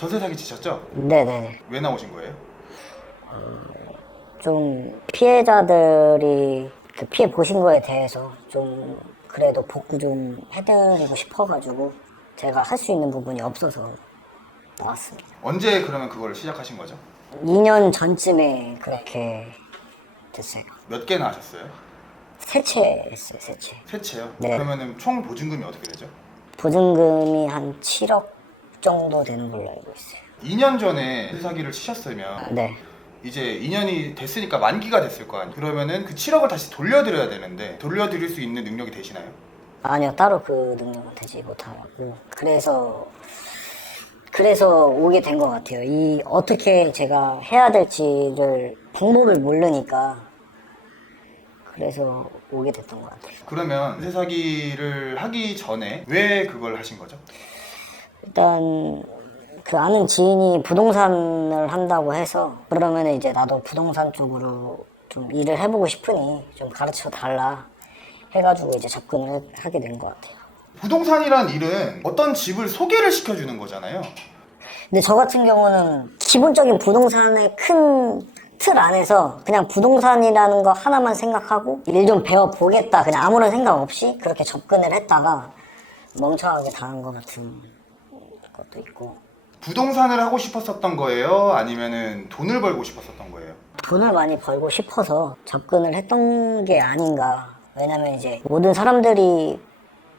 전세 사기 치셨죠? 네네. 왜 나오신 거예요? 좀 피해자들이 그 피해 보신 거에 대해서 좀 그래도 복구 좀 해드리고 싶어가지고 제가 할 수 있는 부분이 없어서 나왔습니다. 언제 그러면 그걸 시작하신 거죠? 2년 전쯤에 그렇게 됐어요. 몇 개나 하셨어요? 세 채 했어요, 세 채. 세 채요? 네. 그러면은 총 보증금이 어떻게 되죠? 보증금이 한 7억 정도 되는 걸로 알고 있어요. 2년 전에 전세 사기를 치셨으면 네. 이제 2년이 됐으니까 만기가 됐을 거 아니에요? 그러면은 그 7억을 다시 돌려드려야 되는데 돌려드릴 수 있는 능력이 되시나요? 아니요, 따로 그 능력은 되지 못하고 그래서 오게 된 것 같아요. 이 어떻게 제가 해야 될지를 방법을 모르니까 그래서 오게 됐던 것 같아요. 그러면 전세 사기를 하기 전에 왜 그걸 하신 거죠? 일단 그 아는 지인이 부동산을 한다고 해서 그러면 이제 나도 부동산 쪽으로 좀 일을 해보고 싶으니 좀 가르쳐 달라 해가지고 이제 접근을 하게 된 것 같아요. 부동산이란 일은 어떤 집을 소개를 시켜주는 거잖아요. 근데 저 같은 경우는 기본적인 부동산의 큰 틀 안에서 그냥 부동산이라는 거 하나만 생각하고 일 좀 배워보겠다 그냥 아무런 생각 없이 그렇게 접근을 했다가 멍청하게 당한 것 같은 것도 있고. 부동산을 하고 싶었었던 거예요? 아니면은 돈을 벌고 싶었었던 거예요? 돈을 많이 벌고 싶어서 접근을 했던 게 아닌가. 왜냐면 이제 모든 사람들이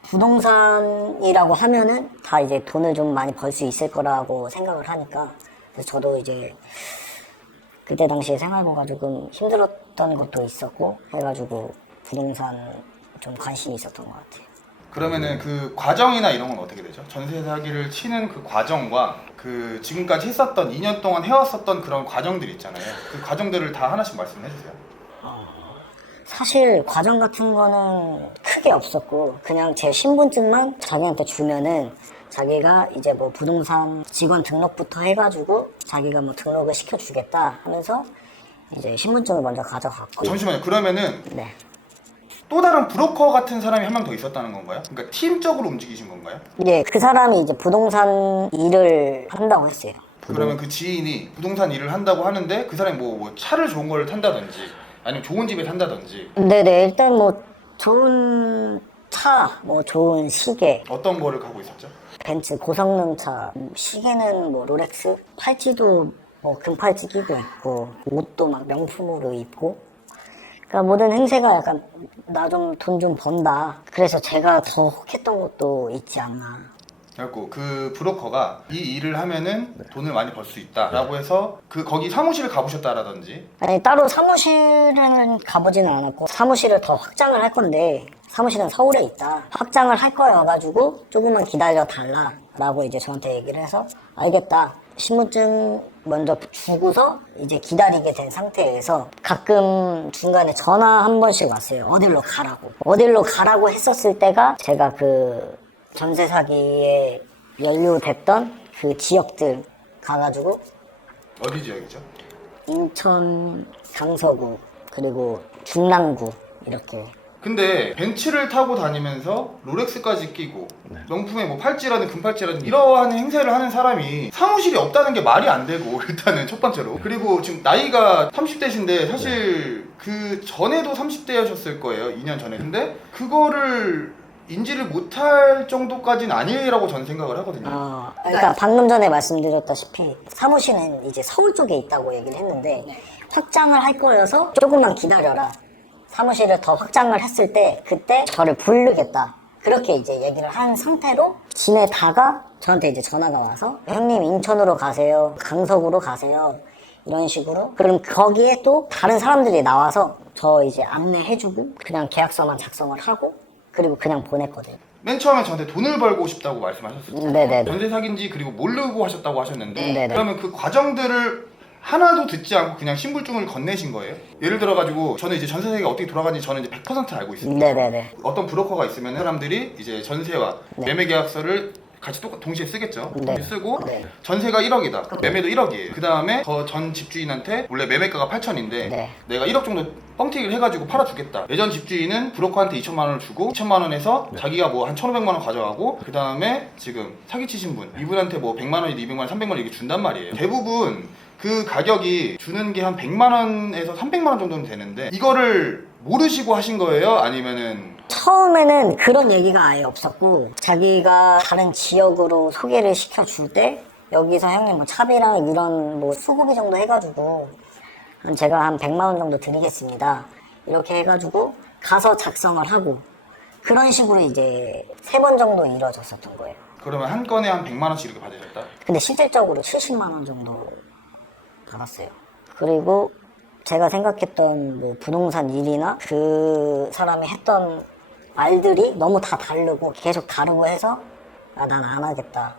부동산이라고 하면은 다 이제 돈을 좀 많이 벌 수 있을 거라고 생각을 하니까. 그래서 저도 이제 그때 당시에 생활고가 조금 힘들었던 것도 있었고 해가지고 부동산 좀 관심이 있었던 것 같아요. 그러면은 그 과정이나 이런 건 어떻게 되죠? 전세 사기를 치는 그 과정과 그 지금까지 했었던 2년 동안 해왔었던 그런 과정들 있잖아요. 그 과정들을 다 하나씩 말씀해 주세요. 사실 과정 같은 거는 크게 없었고 그냥 제 신분증만 자기한테 주면은 자기가 이제 뭐 부동산 직원 등록부터 해가지고 자기가 뭐 등록을 시켜주겠다 하면서 이제 신분증을 먼저 가져갔고. 잠시만요. 그러면은 네. 또 다른 브로커 같은 사람이 한 명 더 있었다는 건가요? 그러니까 팀적으로 움직이신 건가요? 예, 그 사람이 이제 부동산 일을 한다고 했어요. 그러면 그 지인이 부동산 일을 한다고 하는데 그 사람이 뭐 차를 좋은 걸 탄다든지 아니면 좋은 집에 산다든지 네네, 일단 뭐 좋은 차, 뭐 좋은 시계, 어떤 거를 갖고 있었죠? 벤츠 고성능 차, 시계는 뭐 롤렉스, 팔찌도 뭐 금팔찌 끼고 있고, 옷도 막 명품으로 입고, 그러니까 모든 행세가 약간 나 좀 돈 좀 번다. 그래서 제가 더 혹했던 것도 있지 않나. 그래갖고 그 브로커가 이 일을 하면은 돈을 많이 벌 수 있다라고 해서 그 거기 사무실을 가보셨다라든지. 아니 따로 사무실은 가보지는 않았고 사무실을 더 확장을 할 건데 사무실은 서울에 있다. 확장을 할 거여가지고 조금만 기다려 달라 라고 이제 저한테 얘기를 해서 알겠다. 신분증 먼저 주고서 이제 기다리게 된 상태에서 가끔 중간에 전화 한 번씩 왔어요. 어딜로 가라고 했었을 때가 제가 그 전세 사기에 연루됐던 그 지역들 가가지고 어디 지역이죠? 인천 강서구 그리고 중랑구 이렇게. 근데 벤츠를 타고 다니면서 롤렉스까지 끼고 명품에 뭐 팔찌라든 금팔찌라든 이러한 행세를 하는 사람이 사무실이 없다는 게 말이 안 되고 일단은 첫 번째로. 그리고 지금 나이가 30대신데 사실 그 전에도 30대였을 거예요. 2년 전에. 근데 그거를 인지를 못할 정도까지는 아니라고 저는 생각을 하거든요. 그러니까 방금 전에 말씀드렸다시피 사무실은 이제 서울 쪽에 있다고 얘기를 했는데 확장을 할 거여서 조금만 기다려라. 사무실을 더 확장을 했을 때 그때 저를 부르겠다. 그렇게 이제 얘기를 한 상태로 지내다가 저한테 이제 전화가 와서 형님 인천으로 가세요. 강서구로 가세요. 이런 식으로. 그럼 거기에 또 다른 사람들이 나와서 저 이제 안내해주고 그냥 계약서만 작성을 하고 그리고 그냥 보냈거든요. 맨 처음에 저한테 돈을 벌고 싶다고 말씀하셨었죠. 네네. 전세 사기인지 그리고 모르고 하셨다고 하셨는데 네네. 그러면 그 과정들을 하나도 듣지 않고 그냥 신분증을 건네신 거예요? 예를 들어가지고 저는 이제 전세 사기가 어떻게 돌아가는지 저는 이제 100% 알고 있습니다. 네네네. 어떤 브로커가 있으면 사람들이 이제 전세와 네. 매매 계약서를 같이 동시에 쓰겠죠. 네. 동시에 쓰고 네. 전세가 1억이다. 매매도 1억이에요. 그 다음에 전 집주인한테 원래 매매가가 8천인데 네. 내가 1억 정도 뻥튀기를 해가지고 팔아주겠다. 예전 집주인은 브로커한테 2천만 원을 주고 2천만 원에서 자기가 뭐 한 1,500만 원 가져가고 그 다음에 지금 사기치신 분 이분한테 뭐 100만 원이든 200만 원, 300만 원 이렇게 준단 말이에요. 대부분 그 가격이 주는 게 한 100만 원에서 300만 원 정도는 되는데 이거를 모르시고 하신 거예요? 아니면은 처음에는 그런 얘기가 아예 없었고 자기가 다른 지역으로 소개를 시켜줄 때 여기서 형님 뭐 차비랑 이런 뭐 수고비 정도 해가지고 제가 한 100만 원 정도 드리겠습니다. 이렇게 해가지고 가서 작성을 하고 그런 식으로 이제 3번 정도 이루어졌었던 거예요. 그러면 한 건에 한 100만 원씩 이렇게 받으셨다? 근데 실질적으로 70만 원 정도 받았어요. 그리고 제가 생각했던 뭐 부동산 일이나 그 사람이 했던 말들이 너무 다 다르고 계속 다르고 해서 난 안 하겠다.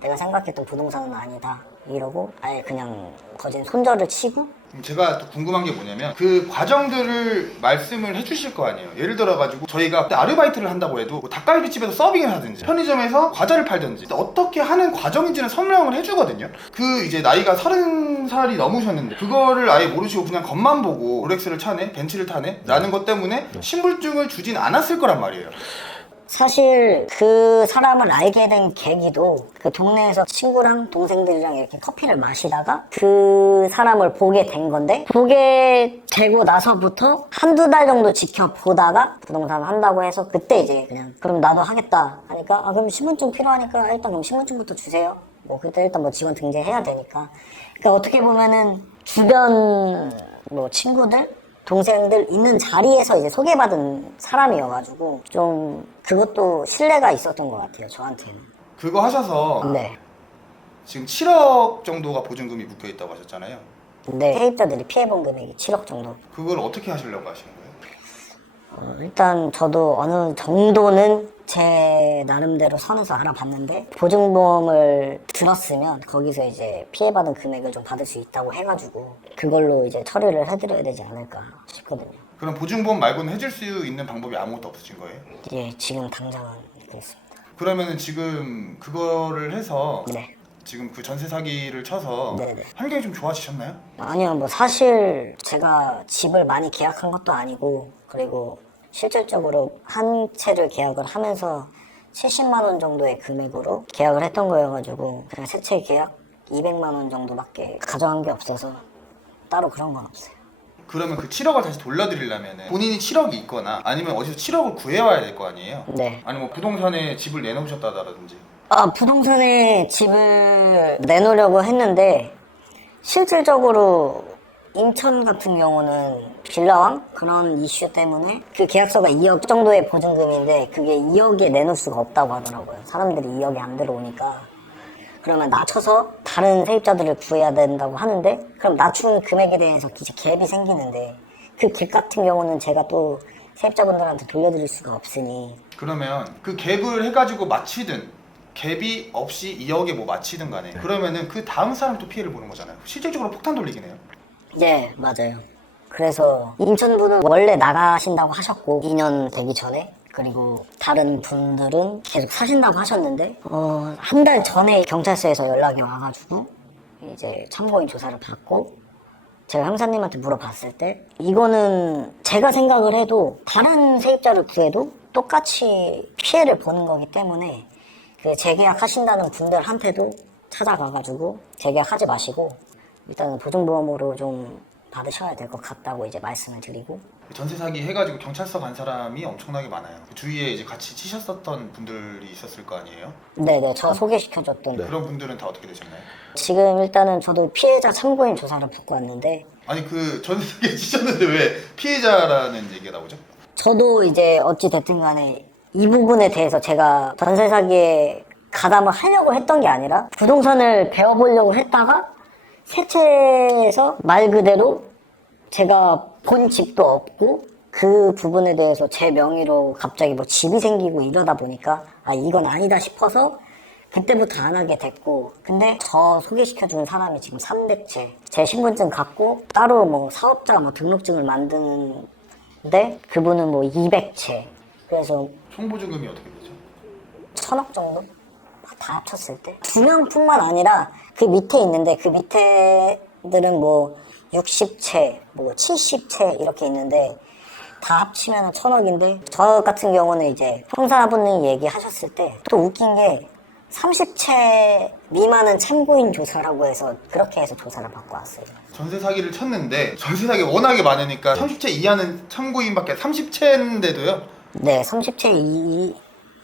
내가 생각했던 부동산은 아니다. 이러고 아예 그냥 거진 손절을 치고 제가 또 궁금한 게 뭐냐면 그 과정들을 말씀을 해주실 거 아니에요. 예를 들어가지고 저희가 아르바이트를 한다고 해도 뭐 닭갈비집에서 서빙을 하든지 편의점에서 과자를 팔든지 어떻게 하는 과정인지는 설명을 해주거든요. 그 이제 나이가 30살이 넘으셨는데 그거를 아예 모르시고 그냥 겉만 보고 롤렉스를 차네, 벤츠를 타네 라는 것 때문에 신분증을 주진 않았을 거란 말이에요. 사실 그 사람을 알게 된 계기도 그 동네에서 친구랑 동생들이랑 이렇게 커피를 마시다가 그 사람을 보게 된 건데 보게 되고 나서부터 한두 달 정도 지켜보다가 부동산 한다고 해서 그때 이제 그냥 그럼 나도 하겠다 하니까 아 그럼 신분증 필요하니까 일단 그럼 신분증부터 주세요. 뭐 그때 일단 뭐 직원 등재해야 되니까 그러니까 어떻게 보면은 주변 뭐 친구들 동생들 있는 자리에서 이제 소개받은 사람이어가지고 좀 그것도 신뢰가 있었던 것 같아요 저한테는. 그거 하셔서 네. 지금 7억 정도가 보증금이 묶여 있다고 하셨잖아요. 네. 세입자들이 피해본 금액이 7억 정도. 그걸 어떻게 하시려고 하시는 거예요? 일단 저도 어느 정도는 제 나름대로 선에서 알아봤는데 보증보험을 들었으면 거기서 이제 피해받은 금액을 좀 받을 수 있다고 해가지고 그걸로 이제 처리를 해드려야 되지 않을까 싶거든요. 그럼 보증보험 말고는 해줄 수 있는 방법이 아무것도 없으신 거예요? 예, 지금 당장은 그렇습니다. 그러면은 지금 그거를 해서 네. 지금 그 전세 사기를 쳐서 네네. 환경이 좀 좋아지셨나요? 아니요, 뭐 사실 제가 집을 많이 계약한 것도 아니고 그리고 실질적으로 한 채를 계약을 하면서 70만 원 정도의 금액으로 계약을 했던 거여가지고 그냥 세 채 계약 200만 원 정도밖에 가져간 게 없어서 따로 그런 건 없어요. 그러면 그 7억을 다시 돌려드리려면 본인이 7억이 있거나 아니면 어디서 7억을 구해와야 될 거 아니에요? 네. 아니면 뭐 부동산에 집을 내놓으셨다든지. 아, 부동산에 집을 내놓으려고 했는데 실질적으로 인천 같은 경우는 빌라왕 그런 이슈 때문에 그 계약서가 2억 정도의 보증금인데 그게 2억에 내놓을 수가 없다고 하더라고요. 사람들이 2억이 안 들어오니까. 그러면 낮춰서 다른 세입자들을 구해야 된다고 하는데 그럼 낮춘 금액에 대해서 이제 갭이 생기는데 그 갭 같은 경우는 제가 또 세입자분들한테 돌려드릴 수가 없으니 그러면 그 갭을 해가지고 마치든 갭이 없이 2억에 뭐 마치든 간에 그러면은 그 다음 사람이 또 피해를 보는 거잖아요. 실질적으로 폭탄 돌리긴 해요. 네, 맞아요. 그래서 인천분은 원래 나가신다고 하셨고 2년 되기 전에 그리고 다른 분들은 계속 사신다고 하셨는데 한 달 전에 경찰서에서 연락이 와가지고 이제 참고인 조사를 받고 제가 형사님한테 물어봤을 때 이거는 제가 생각을 해도 다른 세입자를 구해도 똑같이 피해를 보는 거기 때문에 그 재계약 하신다는 분들한테도 찾아가가지고 재계약하지 마시고 일단은 보증보험으로 좀 받으셔야 될 것 같다고 이제 말씀을 드리고 전세 사기 해가지고 경찰서 간 사람이 엄청나게 많아요. 그 주위에 이제 같이 치셨었던 분들이 있었을 거 아니에요? 네네 저 소개시켜줬던 그런 분들은 다 어떻게 되셨나요? 지금 일단은 저도 피해자 참고인 조사를 받고 왔는데 아니 그 전세 사기 치셨는데 왜 피해자라는 얘기가 나오죠? 저도 이제 어찌 됐든 간에 이 부분에 대해서 제가 전세 사기에 가담을 하려고 했던 게 아니라 부동산을 배워보려고 했다가 세채에서 말 그대로 제가 본 집도 없고 그 부분에 대해서 제 명의로 갑자기 뭐 집이 생기고 이러다 보니까 아 이건 아니다 싶어서 그때부터 안 하게 됐고 근데 저 소개시켜준 사람이 지금 300채 제 신분증 갖고 따로 뭐 사업자 뭐 등록증을 만드는데 그분은 뭐 200채 그래서 총 보증금이 어떻게 되죠? 1,000억 정도? 다 합쳤을 때 2명뿐만 아니라 그 밑에 있는데 그 밑에들은 뭐 60채, 뭐 70채 이렇게 있는데 다 합치면 1,000억인데 저 같은 경우는 이제 형사분이 얘기하셨을 때 또 웃긴 게 30채 미만은 참고인 조사라고 해서 그렇게 해서 조사를 받고 왔어요. 전세 사기를 쳤는데 전세 사기 워낙에 많으니까 30채 이하는 참고인밖에 30채인데도요? 네, 30채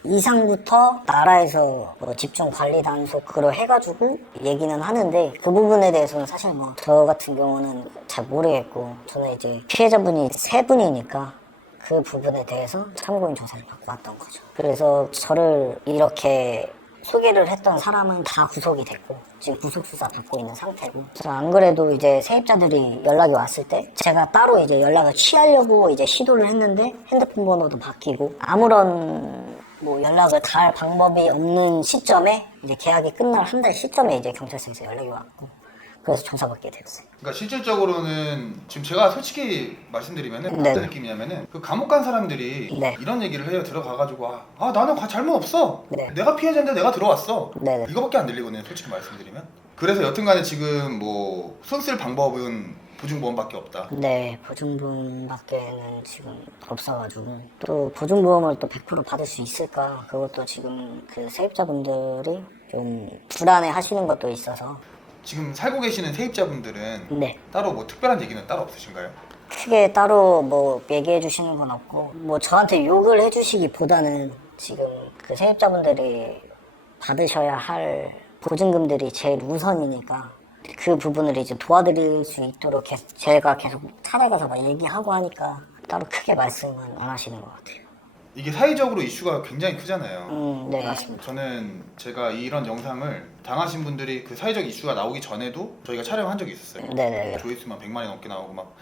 이상부터 나라에서 뭐 집중 관리 단속으로 해가지고 얘기는 하는데 그 부분에 대해서는 사실 뭐 저 같은 경우는 잘 모르겠고 저는 이제 피해자분이 3분이니까 그 부분에 대해서 참고인 조사를 받고 왔던 거죠. 그래서 저를 이렇게 소개를 했던 사람은 다 구속이 됐고 지금 구속 수사 받고 있는 상태고 안 그래도 이제 세입자들이 연락이 왔을 때 제가 따로 이제 연락을 취하려고 이제 시도를 했는데 핸드폰 번호도 바뀌고 아무런 뭐 연락을 닿을 방법이 없는 시점에 이제 계약이 끝날 한 달 시점에 이제 경찰서에서 연락이 왔고 그래서 조사받게 되었어요. 그러니까 실질적으로는 지금 제가 솔직히 말씀드리면은 네. 어떤 느낌이냐면은 그 감옥 간 사람들이 네. 이런 얘기를 해요. 들어가가지고 나는 잘못 없어. 네. 내가 피해자인데 내가 들어왔어. 네. 이거밖에 안 들리거든요. 솔직히 말씀드리면. 그래서 여튼간에 지금 뭐 손 쓸 방법은 보증보험밖에 없다. 네, 보증보험밖에는 지금 없어가지고 또 보증보험을 또 100% 받을 수 있을까 그것도 지금 그 세입자분들이 좀 불안해 하시는 것도 있어서 지금 살고 계시는 세입자분들은 네, 따로 뭐 특별한 얘기는 따로 없으신가요? 크게 따로 뭐 얘기해 주시는 건 없고 뭐 저한테 욕을 해주시기보다는 지금 그 세입자분들이 받으셔야 할 보증금들이 제일 우선이니까 그 부분을 이제 도와드릴 수 있도록 제가 계속 찾아가서 막 얘기하고 하니까 따로 크게 말씀은 안 하시는 것 같아요. 이게 사회적으로 이슈가 굉장히 크잖아요. 네, 맞습니다. 저는 제가 이런 영상을 당하신 분들이 그 사회적 이슈가 나오기 전에도 저희가 촬영한 적이 있었어요. 네네. 조회수만 100만이 넘게 나오고 막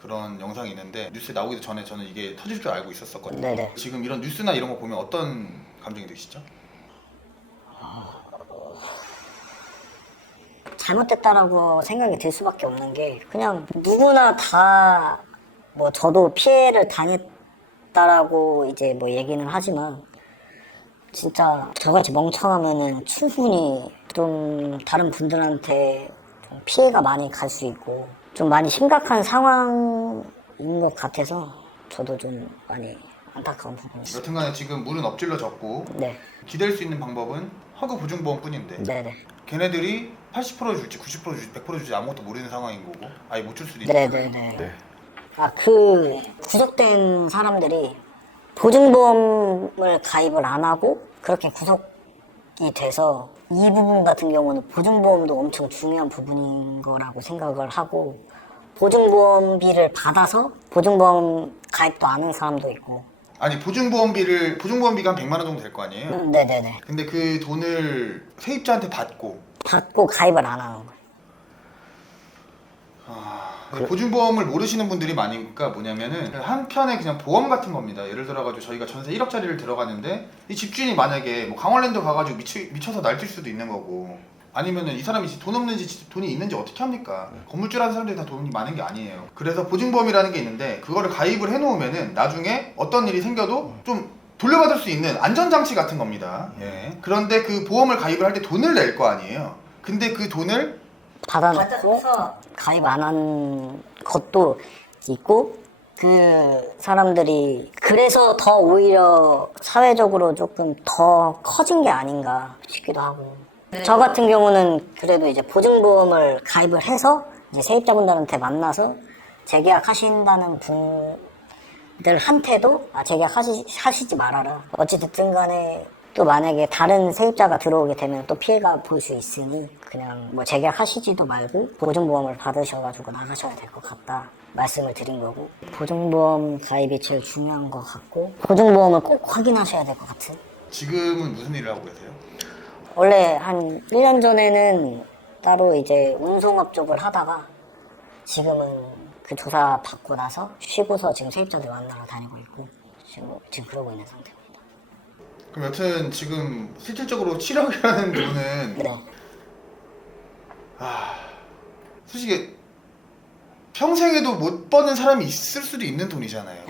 그런 영상이 있는데 뉴스에 나오기도 전에 저는 이게 터질 줄 알고 있었거든요. 네네. 지금 이런 뉴스나 이런 거 보면 어떤 감정이 드시죠? 잘못됐다라고 생각이 들 수밖에 없는 게 그냥 누구나 다 뭐 저도 피해를 당했다라고 이제 뭐 얘기는 하지만 진짜 저같이 멍청하면은 충분히 좀 다른 분들한테 좀 피해가 많이 갈 수 있고 좀 많이 심각한 상황인 것 같아서 저도 좀 많이 안타까운 부분이 있어요. 여튼간에 지금 물은 엎질러졌고 네, 기댈 수 있는 방법은 허그 보증보험뿐인데 네네. 걔네들이 80% 줄지 90% 줄지 100% 줄지 아무것도 모르는 상황인 거고 아예 못 줄 수도 있는 네네네. 네. 그 구속된 사람들이 보증보험을 가입을 안 하고 그렇게 구속이 돼서 이 부분 같은 경우는 보증보험도 엄청 중요한 부분인 거라고 생각을 하고 보증보험비를 받아서 보증보험 가입도 안 한 사람도 있고 아니 보증보험비가 한 100만 원 정도 될 거 아니에요? 네네네. 근데 그 돈을 세입자한테 받고 가입을 안 하는 거예요. 보증보험을 모르시는 분들이 많으니까 뭐냐면은 한편의 그냥 보험 같은 겁니다. 예를 들어가지고 저희가 전세 1억짜리를 들어가는데 이 집주인이 만약에 뭐 강원랜드 가가지고 미쳐서 날뛸 수도 있는 거고 아니면은 이 사람이 돈 없는지 돈이 있는지 어떻게 합니까? 건물줄 하는 사람들이 다 돈이 많은 게 아니에요. 그래서 보증보험이라는 게 있는데 그거를 가입을 해놓으면은 나중에 어떤 일이 생겨도 좀 돌려받을 수 있는 안전장치 같은 겁니다. 예. 그런데 그 보험을 가입을 할 때 돈을 낼 거 아니에요. 근데 그 돈을 받아놓고 가입 안 한 것도 있고 그 사람들이 그래서 더 오히려 사회적으로 조금 더 커진 게 아닌가 싶기도 하고 저 같은 경우는 그래도 이제 보증보험을 가입을 해서 이제 세입자분들한테 만나서 재계약하신다는 분들한테도 재계약하시지 말아라 어찌됐든 간에 또 만약에 다른 세입자가 들어오게 되면 또 피해가 볼 수 있으니 그냥 뭐 재계약하시지도 말고 보증보험을 받으셔가지고 나가셔야 될 것 같다 말씀을 드린 거고 보증보험 가입이 제일 중요한 것 같고 보증보험을 꼭 확인하셔야 될 것 같은 지금은 무슨 일을 하고 계세요? 원래 한 1년 전에는 따로 이제 운송업 쪽을 하다가 지금은 그 조사 받고 나서 쉬고서 지금 세입자들 만나러 다니고 있고 지금 그러고 있는 상태입니다. 그럼 여튼 지금 실질적으로 7억이라는 돈은 네. 솔직히 평생에도 못 버는 사람이 있을 수도 있는 돈이잖아요.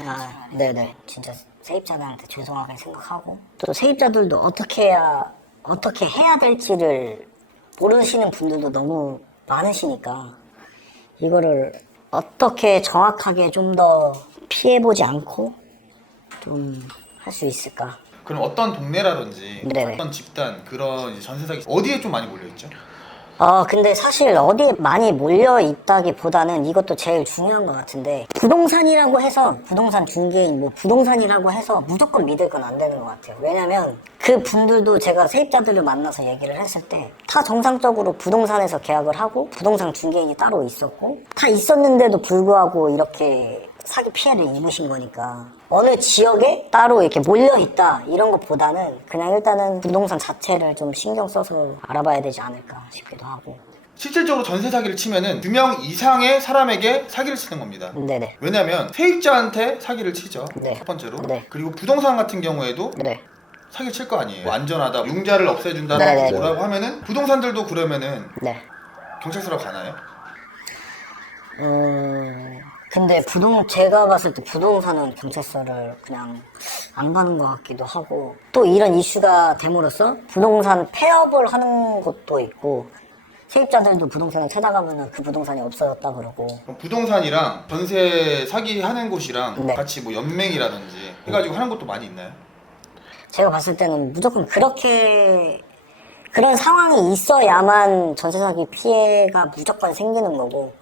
네네. 진짜 세입자들한테 죄송하게 생각하고 또 세입자들도 어떻게 해야 어떻게 해야 될지를 모르시는 분들도 너무 많으시니까 이거를 어떻게 정확하게 좀 더 피해보지 않고 좀 할 수 있을까? 그럼 어떤 동네라든지 네네. 어떤 집단 그런 이제 전세 사기 어디에 좀 많이 몰려있죠? 근데 사실 어디에 많이 몰려 있다기보다는 이것도 제일 중요한 것 같은데 부동산이라고 해서 부동산 중개인 뭐 부동산이라고 해서 무조건 믿을 건 안 되는 것 같아요. 왜냐면 그 분들도 제가 세입자들을 만나서 얘기를 했을 때 다 정상적으로 부동산에서 계약을 하고 부동산 중개인이 따로 있었고 다 있었는데도 불구하고 이렇게 사기 피해를 입으신 거니까 어느 지역에 따로 이렇게 몰려있다 이런 것보다는 그냥 일단은 부동산 자체를 좀 신경 써서 알아봐야 되지 않을까 싶기도 하고. 실질적으로 전세 사기를 치면은 2명 이상의 사람에게 사기를 치는 겁니다. 네네. 왜냐면 세입자한테 사기를 치죠. 네. 첫 번째로. 네. 그리고 부동산 같은 경우에도 네. 사기를 칠 거 아니에요. 뭐 안전하다, 융자를 없애준다는 네네. 뭐라고 하면은 부동산들도 그러면은 네. 경찰서로 가나요? 근데 제가 봤을 때 부동산은 경찰서를 그냥 안 가는 것 같기도 하고 또 이런 이슈가 됨으로써 부동산 폐업을 하는 곳도 있고 세입자들도 부동산을 찾아가면 그 부동산이 없어졌다 그러고. 그럼 부동산이랑 전세 사기하는 곳이랑 네. 같이 뭐 연맹이라든지 해가지고 하는 것도 많이 있나요? 제가 봤을 때는 무조건 그런 상황이 있어야만 전세 사기 피해가 무조건 생기는 거고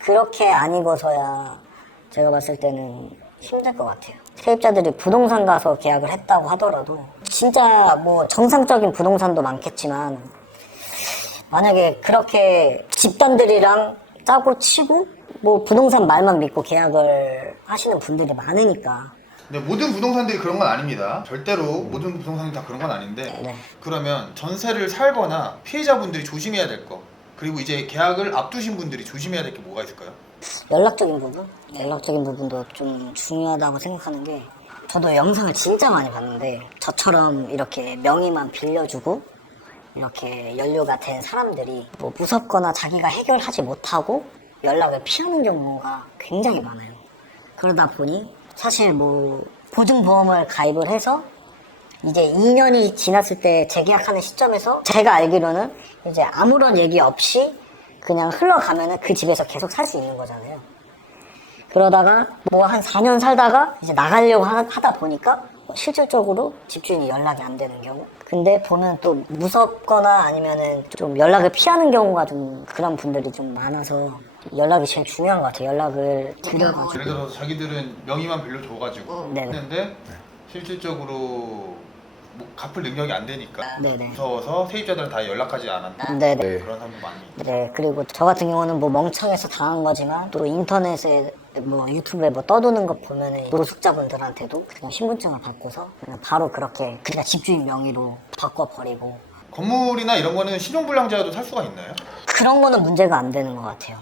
그렇게 아니고서야 제가 봤을 때는 힘들 것 같아요. 세입자들이 부동산 가서 계약을 했다고 하더라도 진짜 뭐 정상적인 부동산도 많겠지만 만약에 그렇게 집단들이랑 짜고 치고 뭐 부동산 말만 믿고 계약을 하시는 분들이 많으니까. 근데 모든 부동산들이 그런 건 아닙니다. 절대로 모든 부동산이 다 그런 건 아닌데 네. 그러면 전세를 살거나 피해자분들이 조심해야 될 거 그리고 이제 계약을 앞두신 분들이 조심해야 될 게 뭐가 있을까요? 연락적인 부분도 좀 중요하다고 생각하는 게 저도 영상을 진짜 많이 봤는데 저처럼 이렇게 명의만 빌려주고 이렇게 연루가 된 사람들이 뭐 무섭거나 자기가 해결하지 못하고 연락을 피하는 경우가 굉장히 많아요. 그러다 보니 사실 뭐 보증보험을 가입을 해서 이제 2년이 지났을 때 재계약하는 시점에서 제가 알기로는 이제 아무런 얘기 없이 그냥 흘러가면은 그 집에서 계속 살 수 있는 거잖아요. 그러다가 뭐 한 4년 살다가 이제 나가려고 하다 보니까 실질적으로 집주인이 연락이 안 되는 경우. 근데 보면 또 무섭거나 아니면은 좀 연락을 피하는 경우가 좀 그런 분들이 좀 많아서 연락이 제일 중요한 것 같아요. 연락을 드려가지고. 예를 들어서 자기들은 명의만 빌려줘가지고 네네. 했는데 실질적으로 뭐 갚을 능력이 안 되니까 네네. 무서워서 세입자들은 다 연락하지 않았다. 네네. 그런 사람도 많이 있죠. 네, 그리고 저 같은 경우는 뭐 멍청해서 당한 거지만 또 인터넷에 뭐 유튜브에 뭐 떠도는 거 보면은 노숙자분들한테도 그냥 신분증을 받고서 그냥 바로 그렇게 그냥 집주인 명의로 바꿔버리고 건물이나 이런 거는 신용불량자도 살 수가 있나요? 그런 거는 문제가 안 되는 것 같아요.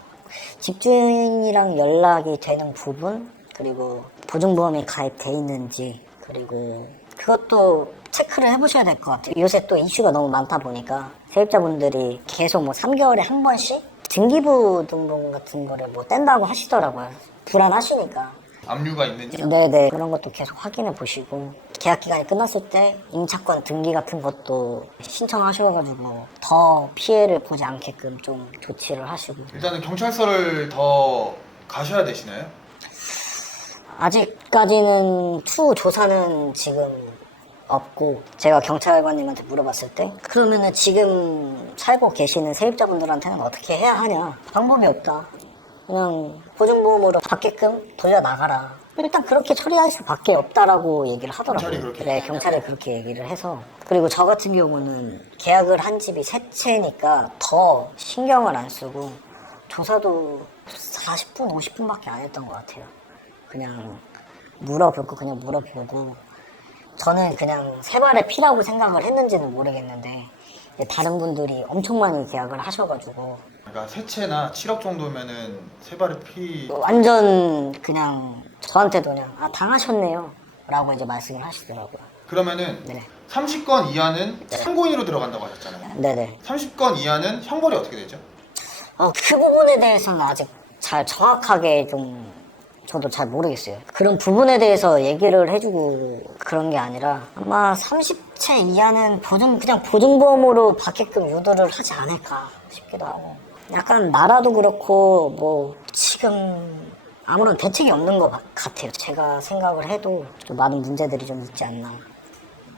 집주인이랑 연락이 되는 부분 그리고 보증보험이 가입돼 있는지 그리고 그것도 체크를 해보셔야 될 것 같아요. 요새 또 이슈가 너무 많다 보니까 세입자분들이 계속 뭐 3개월에 한 번씩 등기부 등본 같은 거를 뭐 뗀다고 하시더라고요. 불안하시니까. 압류가 있는지. 네네. 그런 것도 계속 확인해 보시고 계약 기간이 끝났을 때 임차권 등기 같은 것도 신청하셔가지고 더 피해를 보지 않게끔 좀 조치를 하시고. 일단은 경찰서를 더 가셔야 되시나요? 아직까지는 추후 조사는 지금 없고 제가 경찰관님한테 물어봤을 때 그러면은 지금 살고 계시는 세입자분들한테는 어떻게 해야 하냐 방법이 없다 그냥 보증보험으로 받게끔 돌려나가라 일단 그렇게 처리할 수밖에 없다라고 얘기를 하더라고요. 경찰이 그렇게 네, 경찰이 그렇게 얘기를 해서 그리고 저 같은 경우는 계약을 한 집이 세 채니까 더 신경을 안 쓰고 조사도 40분 50분밖에 안 했던 것 같아요. 그냥 물어보고 저는 그냥 세 발의 피라고 생각을 했는지는 모르겠는데 다른 분들이 엄청 많이 계약을 하셔가지고 그러니까 세 채나 7억 정도면은 세 발의 피. 완전 그냥 저한테도 그냥 당하셨네요 라고 이제 말씀을 하시더라고요. 그러면은 네네. 30건 이하는 참고인으로 들어간다고 하셨잖아요. 네네. 30건 이하는 형벌이 어떻게 되죠? 그 부분에 대해서는 아직 잘 정확하게 좀 저도 잘 모르겠어요. 그런 부분에 대해서 얘기를 해주고 그런 게 아니라 아마 30채 이하는 그냥 보증보험으로 받게끔 유도를 하지 않을까 싶기도 하고, 약간 나라도 그렇고 뭐 지금 아무런 대책이 없는 것 같아요. 제가 생각을 해도 좀 많은 문제들이 좀 있지 않나.